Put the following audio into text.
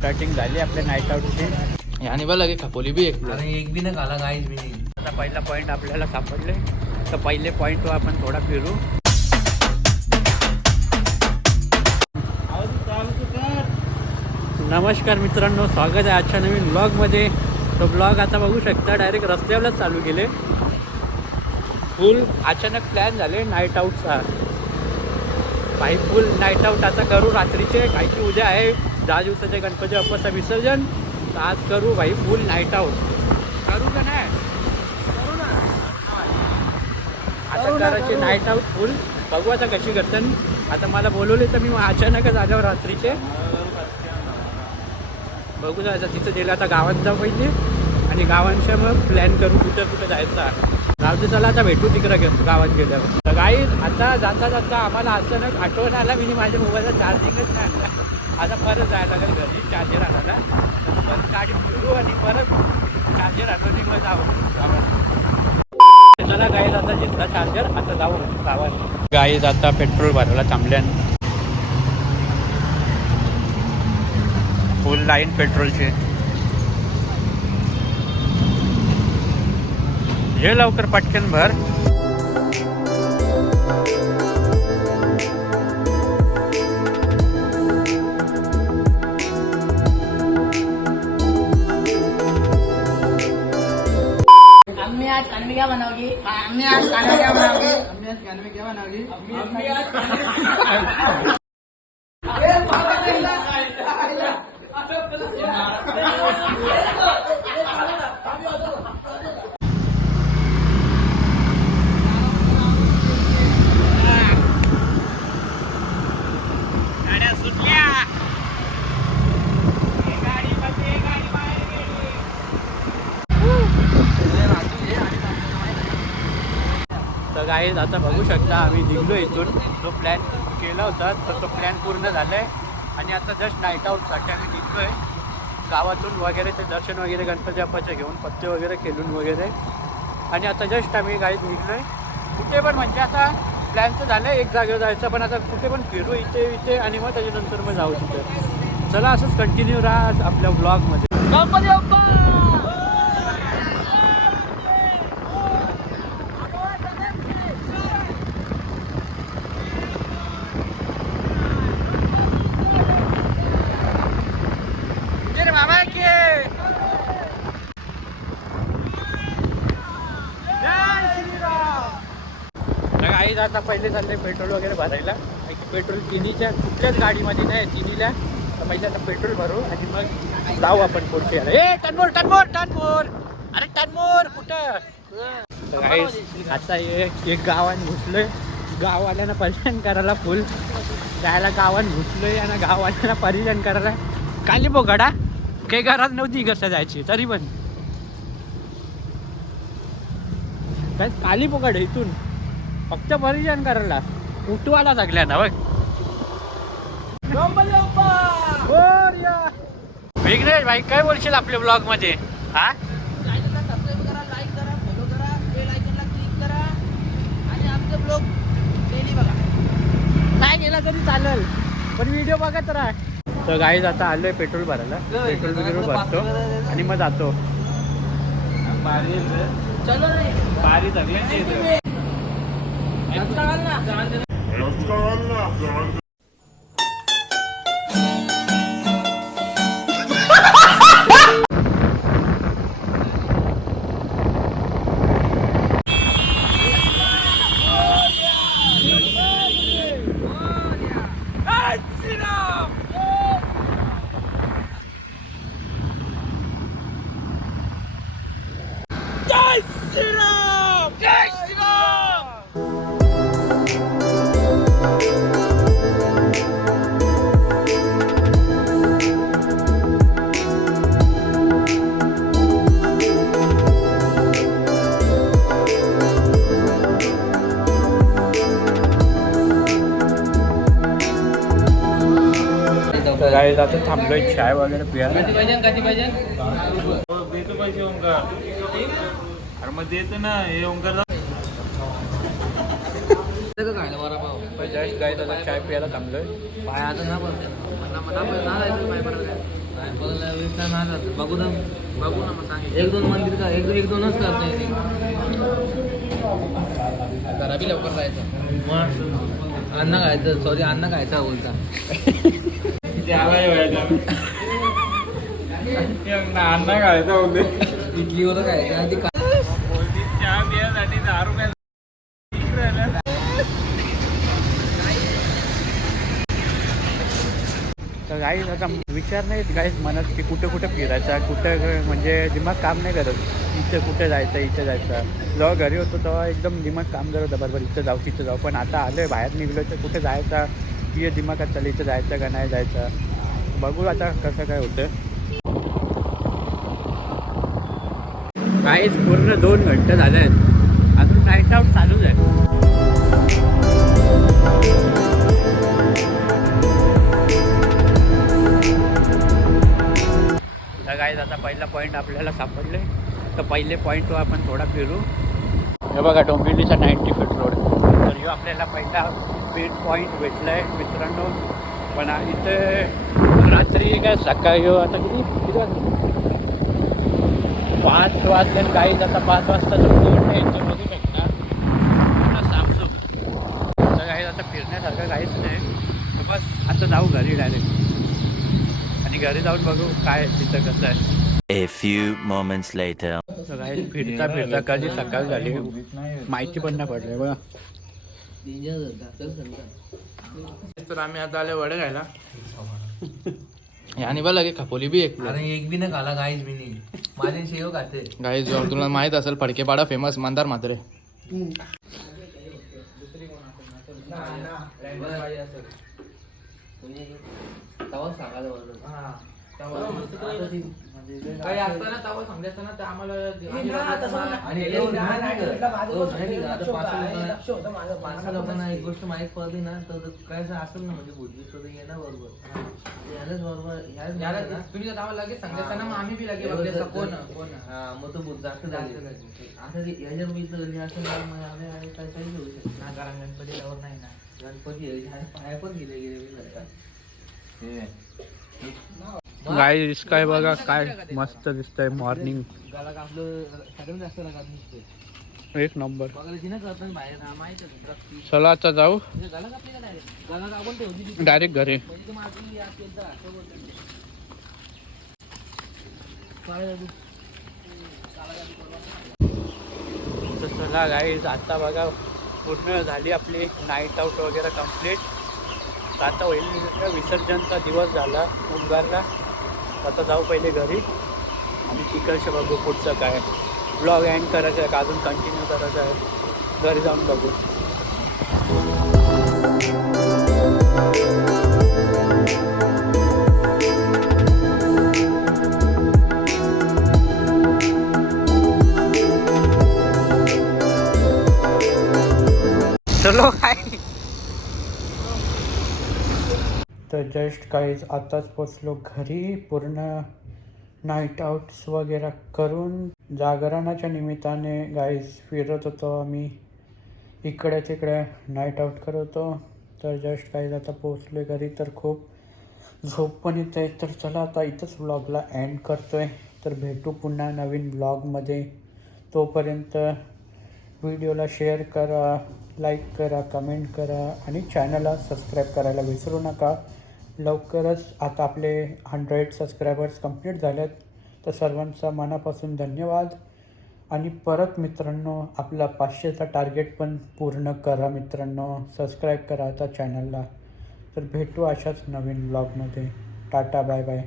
Starting झाली आपल्या night आउटची आणि बघ लगे खपोली बी एक बी न खाला काहीच बी नाही. आता पहिला पॉईंट आपल्याला सापडले तर पहिले पॉईंटवर आपण थोडा फिरू. नमस्कार मित्रांनो, स्वागत आहे आजच्या नवीन ब्लॉगमध्ये. तो ब्लॉग आता बघू शकता डायरेक्ट रस्त्यावरच चालू केले. फुल अचानक प्लॅन झाले नाईट आऊटचा. भाई फुल नाईट आऊट आता करू रात्रीचे, काही की उद्या आहे 10 दिवसाचे गणपती बाप्पाचा विसर्जन. तर आज करू भाई फुल नाईट आऊट. करू का नाही? करू ना. आता करायचे नाईट आऊट फुल. बघू आता कशी करतात. आता मला बोलवले तर मी अचानकच आल्यावर रात्रीचे बघू जायचं. तिथं गेलं आता गावात जाऊ पहिले आणि गावांच्या मग प्लॅन करू कुठं जायचा. राहू चला आता भेटू तिकडं गावात गेल्यावर. तर काही आता जाता आम्हाला अचानक आठवण आला. मी माझ्या मोबाईलला चार्जिंगच नाही आणला. आता परत जायला लागेल घरी चार्जर आणायला. परत गाडी फिरू आणि परत चार्जर आणून मग जाऊ. चला गाईज आता घेतला चार्जर. आता जाऊ गावात. गाईज आता पेट्रोल भरायला थांबल्यान. फुल लाईन पेट्रोलचे. ये लवकर पटकन भर. हमने आज खाने में क्या बनाओगी? हमने आज खाने में क्या बनाओगी? हमने आज खाने में क्या बनाओगी? गाड्या सुटल्या. तर गाईज आता बघू शकता आम्ही निघलो इथून. जो प्लॅन केला होता तर तो प्लॅन पूर्ण झाला आहे. आणि आता जस्ट नाईट आऊटसाठी आम्ही निघलो आहे गावातून वगैरे. ते दर्शन वगैरे गणपती बाप्पाचे घेऊन पत्ते वगैरे खेळून वगैरे. आणि आता जस्ट आम्ही गाईज निघलो आहे. कुठे पण म्हणजे आता प्लॅन तर झालं आहे एक जागेवर जायचं, पण आता कुठे पण फिरू इथे आणि मग त्याच्यानंतर मग जाऊ तिथे. चला असंच कंटिन्यू राहा आपल्या ब्लॉगमध्ये. गणपती बाप्पा! काही आता पहिले चालले पेट्रोल वगैरे भरायला. पेट्रोल तिन्हीच्या कुठल्याच गाडीमध्ये नाही, तिन्हीला. तर पहिले आता पेट्रोल भरू आणि मग जाऊ आपण पुढचे. ए टनमोर अरे टनमोर कुठं? आता एक गावात घुसलोय. गाववाल्यांना परिचन करायला फुल जायला गावात घुसलोय आणि गाववाल्यांना परिचन करायला काली बोगाडा काही घरात नव्हती कसं जायची तरी पण काय काली बोगाड इथून फक्त परिचन करायला उठवायला लागल्या ना. बघ विघ्नेश भाई काय बोलशील आपल्या ब्लॉग मध्ये? हा सबस्क्राईब करा, लाईक करा, फॉलो करा, बेल आयकॉनला क्लिक करा आणि आमचे ब्लॉग डेली बघा. नाही गेला तरी चालेल पण व्हिडिओ बघत राहा. तर गाईज आता आलोय पेट्रोल भरायला. पेट्रोल वगैरे भरतो आणि मग जातो. चलो रे बारी सगळे गाईज आता थांबलोय चाय वगैरे पियाला. कधी पाहिजे अरे अरे मग देतो ना हे ओंकार खायला वडापाव जस्ट गाईज आता चाय प्यायला थांबलोय. पाय आता ना बघ बघू ना मग सांग एक दोन मंदिर का एक दोनच करता येते घराबी लवकर जायचं मग अन्न खायचं सॉरी अन्न खायचा बोलता अण्णा खायचा होते इडलीवर खायचं आणि ती चहा पिण्यासाठी 10 रुपये तर गाईज आता विचार नाही गाईज मनात की कुठं कुठं फिरायचा कुठं म्हणजे दिमाग काम नाही करत. इथं कुठं जायचं इथं जायचं. जेव्हा घरी होतो तेव्हा एकदम दिमाग काम करत होतं बरोबर इथं जाऊ तिथं जाऊ. पण आता आलोय बाहेर निघलो तर कुठं जायचा की दिमागात चाललं इथं जायचं का नाही जायचं. बघू आता कसं काय होतं. गाईज पूर्ण 2 घंटे झाले आहेत अजून नाईट आउट चालूच आहे. तर गाईज आता पहिला पॉईंट आपल्याला सापडले तर पहिले पॉईंटवर आपण थोडा फिरू. हे बघा डोंबिवलीचा 90 फीट रोड. तर ह्यो आपल्याला पहिला मेन पॉईंट भेटला आहे मित्रांनो. पण इथे रात्री काय सकाळी आता किती 5 वाजले गाईज. आता 5 वाजताचं पूर्ण याच्यामध्ये भेटणार पूर्ण साफसूफ. तर गाईज आता फिरण्यासारखं काहीच नाही. तर बस आता जाऊ घरी डायरेक्ट आणि घरी जाऊन बघू काय तिथं कसं आहे. A few moments later. तर गाईज फिरता फिरता कधी सकाळ झाली माहिती पण नाही पडली बघा. तर आम्ही आता आले वडे खायला आणि बघ लगे खपोली बी एक अरे एक बी न खाला गाईज मी नाही माझे शेव खाते गाई जो तुला माहित असेल फडकेपाडा फेमस मंदार मात्रे. तवा सांगायला काही असताना तवा समजे असताना ते आम्हाला आणि पाच लोकांना एक गोष्ट माहीत पडली ना तर काय असेल ना म्हणजे बुद्धी तर येणार बरोबर यालाच बरोबर तुम्ही तवा लगेच सांगत असताना मग आम्ही बी लगे बघले कोण कोण हा मग तो जास्त आता ह्याच्यावर बघितलं असं आम्ही काही काही घेऊ शकतो ना कारण गणपती त्यावर नाही ना गणपती पाया पण गेले गाईज काय बघा काय मस्त दिसतंय मॉर्निंग गाला कापलं सगळ्यात जास्त लगात निघते एक नंबर. बघायला ना करतात बाहेर हा माहिती आहे चला आता जाऊ गाला कापली का डायरेक्ट गाला कापून ठेवली डायरेक्ट घरी. म्हणजे ते माझी असेल तर असं बोलतो तर चला गाईज आता बघा पूर्ण झाली आपली नाईट आऊट वगैरे कम्प्लीट. आता होईल विसर्जनचा दिवस झाला ओंकारला. आता जाऊ पहिले घरी आणि तिकडचं बघू पुढचं काय ब्लॉग एंड करायचं आहे का अजून कंटिन्यू करायचं आहे घरी जाऊन बघू. चलो काय तर जस्ट काहीच आताच पोचलो घरी. पूर्ण नाईट आउट्स वगैरे करून जागरणाच्या निमित्ताने गाईज फिरत होतो आम्ही इकडे तिकडे नाईट आउट करत होतो. तर जस्ट काहीच आता पोचलो घरी तर खूप झोप पण येत आहे. तर चला आता इथंच ब्लॉगला एंड करतो आहे. तर भेटू पुन्हा नवीन ब्लॉगमध्ये. तोपर्यंत व्हिडिओला शेअर करा, लाईक करा, कमेंट करा आणि चॅनलला सबस्क्राईब करायला विसरू नका. लवकरच आता आपले 100 सबस्क्रायबर्स कंप्लीट झालेत. तर सर्वांचा मनापासून धन्यवाद. आणि परत मित्रांनो आपला 500चा टार्गेट पण पूर्ण करा मित्रांनो. सबस्क्राईब करा आता चॅनलला. तर भेटू अशाच नवीन ब्लॉगमध्ये. Tata bye bye.